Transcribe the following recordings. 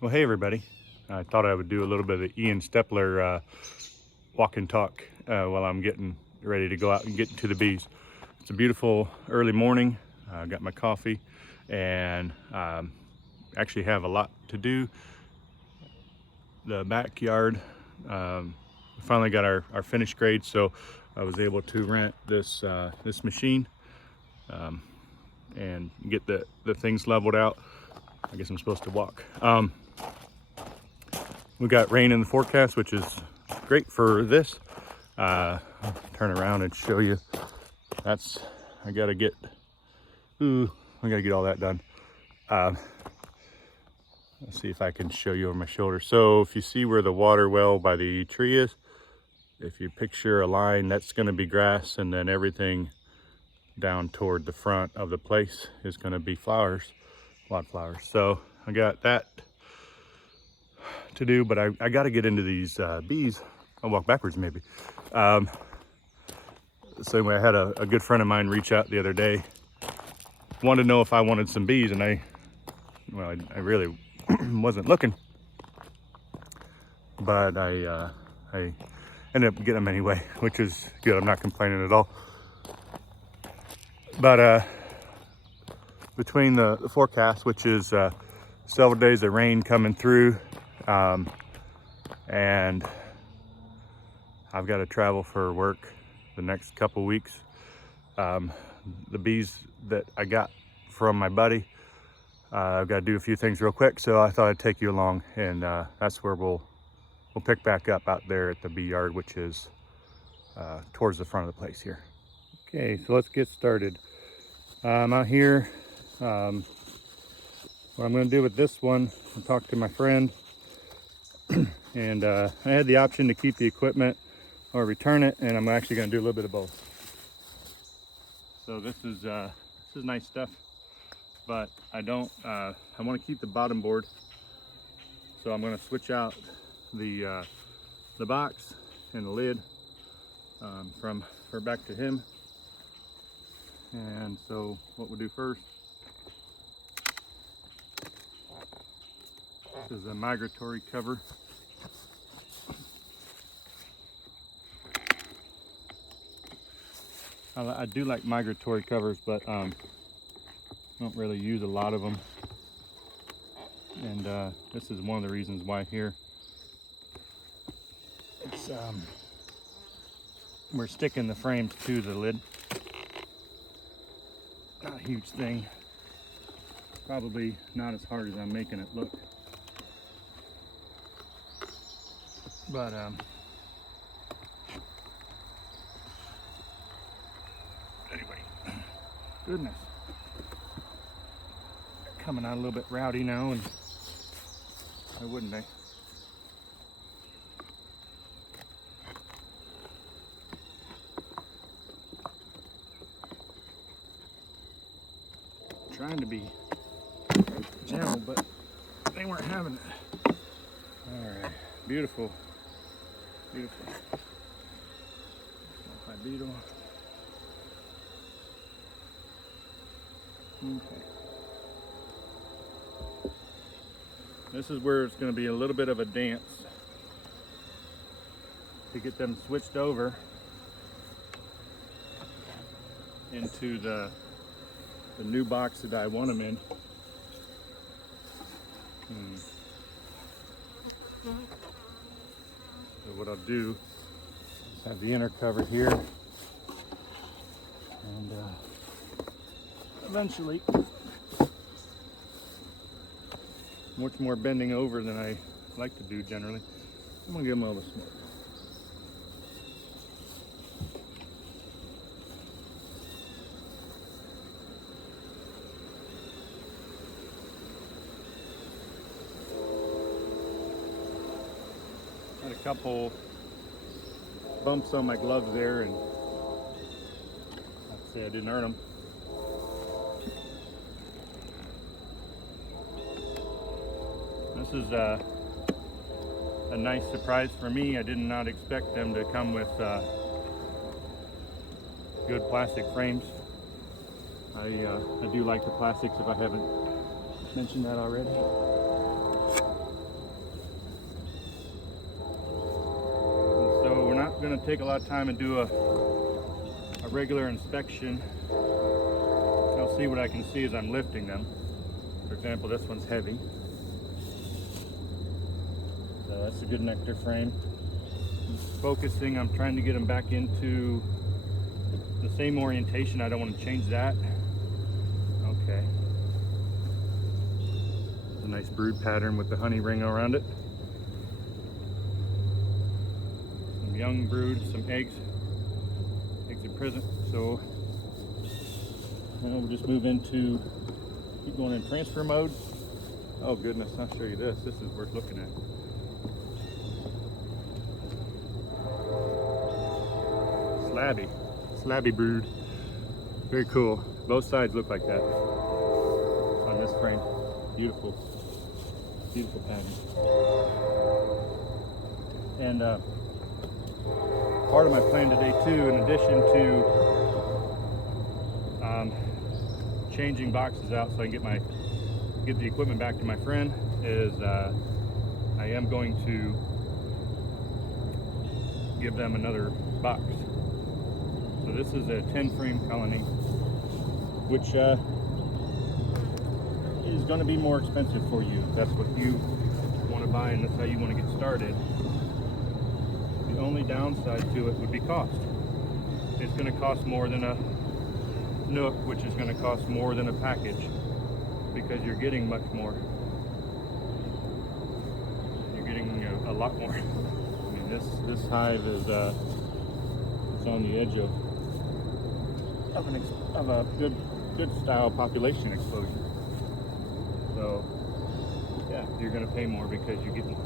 Well, hey everybody. I thought I would do a little bit of Ian Stepler walk and talk while I'm getting ready to go out and get to the bees. It's a beautiful early morning. I got my coffee and actually have a lot to do. The backyard, we finally got our finished grade, so I was able to rent this machine and get the things leveled out. I guess I'm supposed to walk. We got rain in the forecast, which is great for this. I'll turn around and show you. I gotta get all that done. Let's see if I can show you over my shoulder. So if you see where the water well by the tree is, if you picture a line, that's gonna be grass, and then everything down toward the front of the place is gonna be flowers, wildflowers. So I got that to do, but I got to get into these bees. I'll walk backwards maybe. So anyway, I had a good friend of mine reach out the other day, wanted to know if I wanted some bees, and I really wasn't looking, but I ended up getting them anyway, which is good. I'm not complaining at all. But between the forecast, which is several days of rain coming through, and I've got to travel for work the next couple weeks. The bees that I got from my buddy, I've got to do a few things real quick, so I thought I'd take you along, and that's where we'll pick back up out there at the bee yard, which is towards the front of the place here. Okay, so let's get started. I'm out here. What I'm going to do with this one, I'll talk to my friend, and I had the option to keep the equipment or return it, and I'm actually going to do a little bit of both. So this is nice stuff, but I want to keep the bottom board, so I'm going to switch out the box and the lid for back to him. And so what we'll do first, this is a migratory cover. I do like migratory covers, but don't really use a lot of them. And this is one of the reasons why here it's we're sticking the frames to the lid. Not a huge thing. Probably not as hard as I'm making it look. But anyway, goodness, coming out a little bit rowdy now, and why wouldn't they? Trying to be gentle, but they weren't having it. All right, beautiful, beautiful. High beetle. Okay. This is where it's going to be a little bit of a dance to get them switched over into the new box that I want them in. So what I'll do is have the inner cover here, and eventually, much more bending over than I like to do generally. I'm gonna give them all the smoke. Had a couple bumps on my gloves there, and I'd say I didn't earn them. This is a nice surprise for me. I did not expect them to come with good plastic frames. I do like the plastics, if I haven't mentioned that already. going to take a lot of time and do a regular inspection. I'll see what I can see as I'm lifting them. For example, this one's heavy. So that's a good nectar frame. Focusing, I'm trying to get them back into the same orientation. I don't want to change that. Okay. It's a nice brood pattern with the honey ring around it. Some young brood, some eggs in present. So now we'll just move into, keep going in transfer mode. Oh goodness, I'll show you this. This is worth looking at. Slabby brood. Very cool. Both sides look like that on this frame. Beautiful pattern. And part of my plan today too, in addition to changing boxes out so I can get the equipment back to my friend, is I am going to give them another box. So this is a 10 frame colony, which is going to be more expensive for you. That's what you want to buy and that's how you want to get started. The only downside to it would be cost. It's going to cost more than a Nook, which is going to cost more than a package, because you're getting much more. You're getting a lot more. I mean, this hive is it's on the edge of a good style population explosion. So yeah, you're going to pay more because you get more.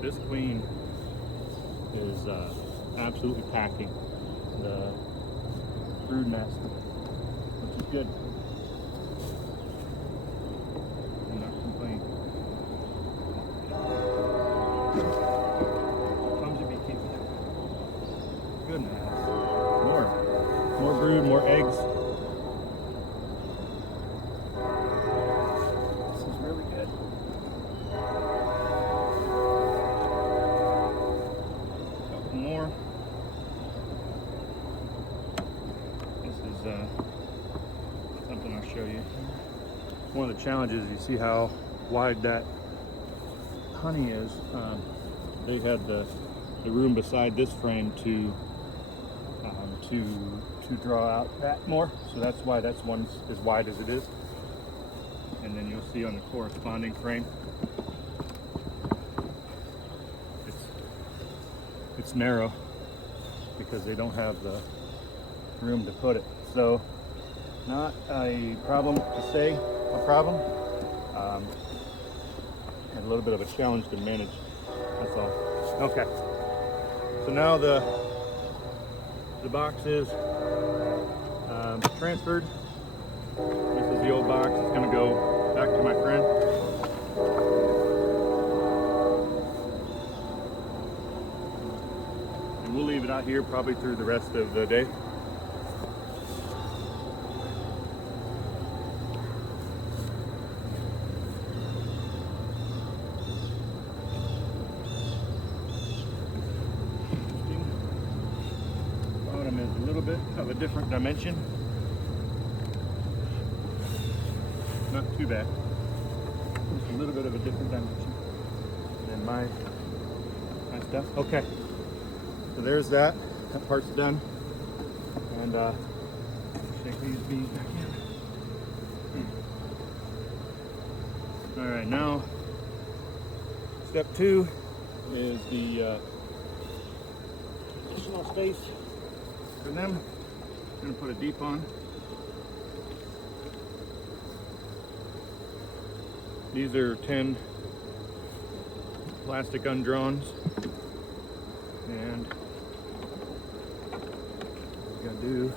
This queen is absolutely packing the brood nest, which is good. I'm not complaining. Clumsy beekeeper. Goodness. More brood, more eggs. This is really good. More. This is something I'll show you. One of the challenges, you see how wide that honey is. They had the room beside this frame to draw out that more, so that's why that's one as wide as it is. And then you'll see on the corresponding frame, it's narrow because they don't have the room to put it. So not a problem to say a problem, and a little bit of a challenge to manage, that's all. Okay, so now the box is transferred. This is the old box. It's going to go back to my friend. We'll leave it out here probably through the rest of the day. Bottom is a little bit of a different dimension. Not too bad. Just a little bit of a different dimension than my stuff. Okay. So there's that. That part's done. And shake these bees back in. Alright, now step 2 is the additional space for them. I'm going to put a deep on. These are 10 plastic undrawns. And what you gotta do is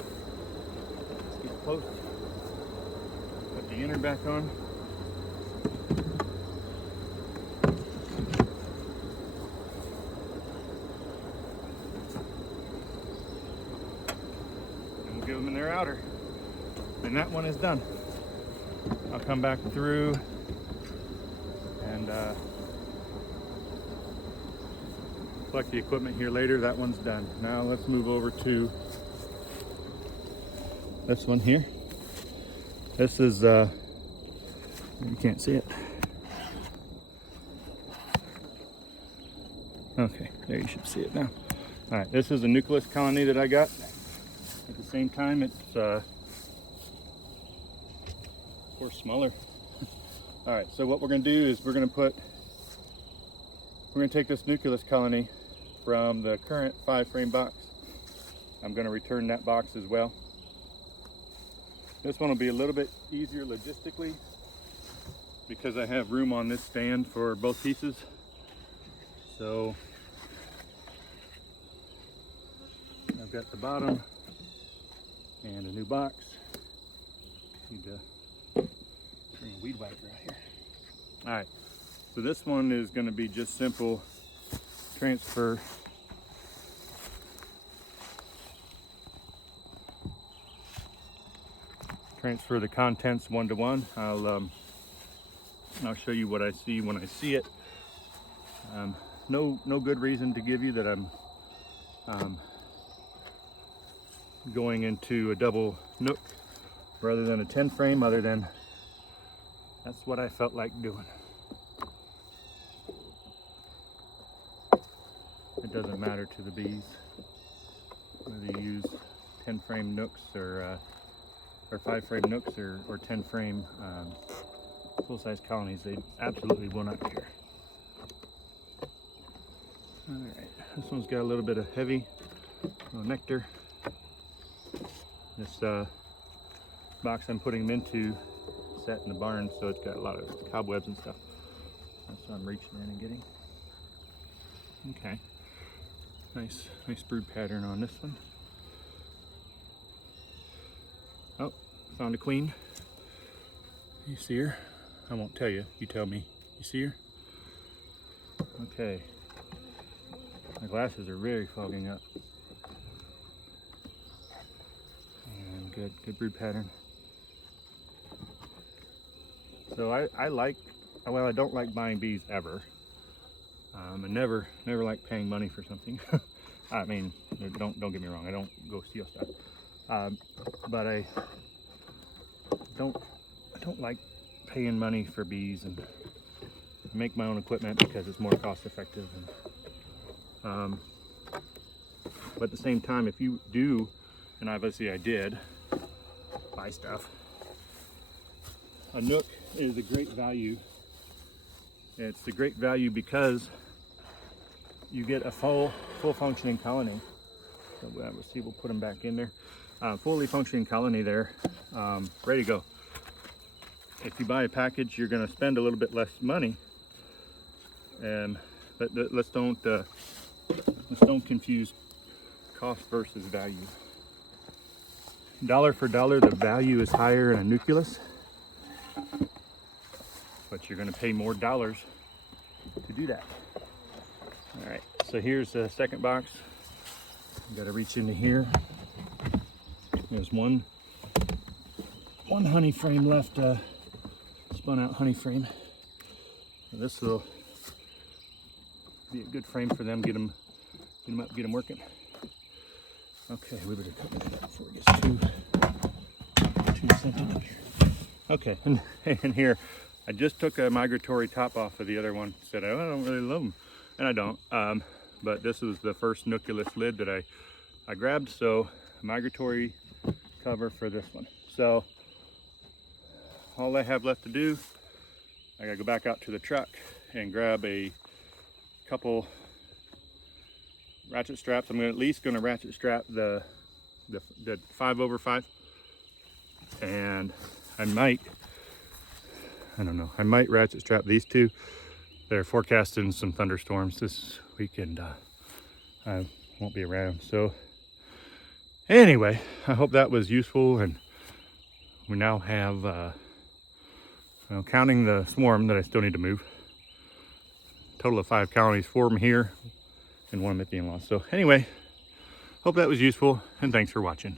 get close, put the inner back on. And we'll give them in their outer. And that one is done. I'll come back through and collect the equipment here later. That one's done. Now let's move over to this one here. This is you can't see it. Okay, there, you should see it now. All right, this is a nucleus colony that I got. At the same time, it's of course smaller. All right, so what we're gonna do is we're gonna take this nucleus colony from the current 5-frame box. I'm gonna return that box as well. This one will be a little bit easier logistically because I have room on this stand for both pieces. So I've got the bottom and a new box. Need to bring a weed whacker out here. All right, so this one is going to be just simple transfer. Transfer the contents one to one. I'll show you what I see when I see it. No good reason to give you that I'm going into a double nook rather than a 10 frame, other than that's what I felt like doing. It doesn't matter to the bees whether you use 10 frame nooks or 5-frame nooks or 10 frame full-size colonies. They absolutely will not care. All right, this one's got a little bit of heavy nectar. This box I'm putting them into sat in the barn, so it's got a lot of cobwebs and stuff. That's what I'm reaching in and getting. Okay, nice brood pattern on this one. Oh, found a queen. You see her? I won't tell you. You tell me. You see her? Okay. My glasses are very fogging up. And good brood pattern. So I don't like buying bees ever. I never like paying money for something. I mean, don't get me wrong. I don't go steal stuff. But I don't like paying money for bees, and make my own equipment because it's more cost effective. And, but at the same time, if you do, and obviously I did, buy stuff, a nook is a great value. It's a great value because you get a full functioning colony. So we'll see, we'll put them back in there. Fully functioning colony there, ready to go. If you buy a package, you're going to spend a little bit less money, but let's don't confuse cost versus value. Dollar for dollar, the value is higher in a nucleus, but you're going to pay more dollars to do that. All right, so here's the second box. You got to reach into here. There's one honey frame left, spun out honey frame. So this will be a good frame for them. Get them up, get them working. Okay, we better cut that up before it gets too scented up here. Okay, and here, I just took a migratory top off of the other one. Said, oh, I don't really love them, and I don't. But this was the first nucleus lid that I grabbed, so migratory cover for this one. So all I have left to do, I gotta go back out to the truck and grab a couple ratchet straps. I'm at least gonna ratchet strap the 5/5, and I might ratchet strap these two. They're forecasting some thunderstorms this weekend. I won't be around, so anyway, I hope that was useful. And we now have counting the swarm that I still need to move, total of 5 colonies, 4 of them here and 1 at the in-laws. So anyway, hope that was useful, and thanks for watching.